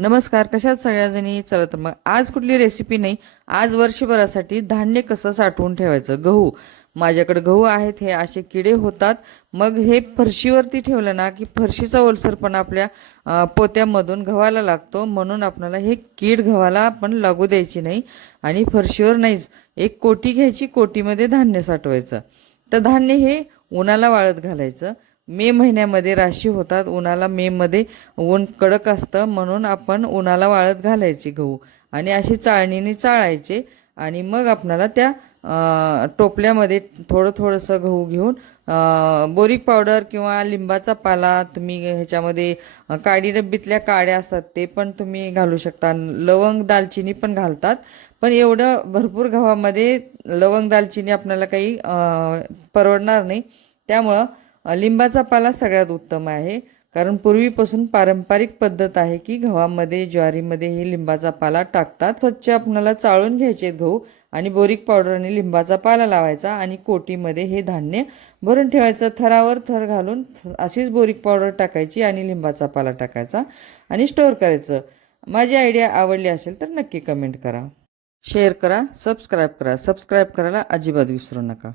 नमस्कार, कशात सगळ्याजणी. चला तर मग आज कुठली रेसिपी नाही, आज वर्षभरासाठी धान्य कसं साठवून ठेवायचं. गहू, माझ्याकडे गहू आहेत. हे असे किडे होतात, मग हे फरशीवरती ठेवलं ना की फरशीचा ओलसरपणा आपल्या पोत्यामधून गव्हाला लागतो. म्हणून आपल्याला हे कीड गव्हाला आपण लागू द्यायची नाही. आणि फरशीवर नाहीच, एक कोटी घ्यायची, कोटीमध्ये धान्य साठवायचं. तर धान्य हे उन्हाला वाळत घालायचं. मे महिन्यामध्ये राशी होतात उन्हाला, मेमध्ये ऊन कडक असतं म्हणून आपण उन्हाला वाळत घालायचे गहू आणि अशी चाळणीने चाळायचे. आणि मग आपल्याला त्या टोपल्यामध्ये थोडंसं गहू घेऊन बोरिक पावडर किंवा लिंबाचा पाला, तुम्ही ह्याच्यामध्ये काडी डब्बीतल्या काड्या असतात ते पण तुम्ही घालू शकता. लवंग दालचिनी पण घालतात, पण एवढं भरपूर गव्हामध्ये लवंग दालचिनी आपल्याला काही परवडणार नाही. त्यामुळं लिंबाचा पाला सगळ्यात उत्तम आहे. कारण पूर्वीपासून पारंपरिक पद्धत आहे की गव्हामध्ये, ज्वारीमध्ये हे लिंबाचा पाला टाकतात. स्वच्छ आपल्याला चाळून घ्यायचे गहू आणि बोरिक पावडर आणि लिंबाचा पाला लावायचा आणि कोटीमध्ये हे धान्य भरून ठेवायचं. थरावर थर घालून अशीच बोरिक पावडर टाकायची आणि लिंबाचा पाला टाकायचा आणि स्टोअर करायचं. माझी आयडिया आवडली असेल तर नक्की कमेंट करा, शेअर करा, सबस्क्राईब करा. सबस्क्राईब करायला अजिबात विसरू नका.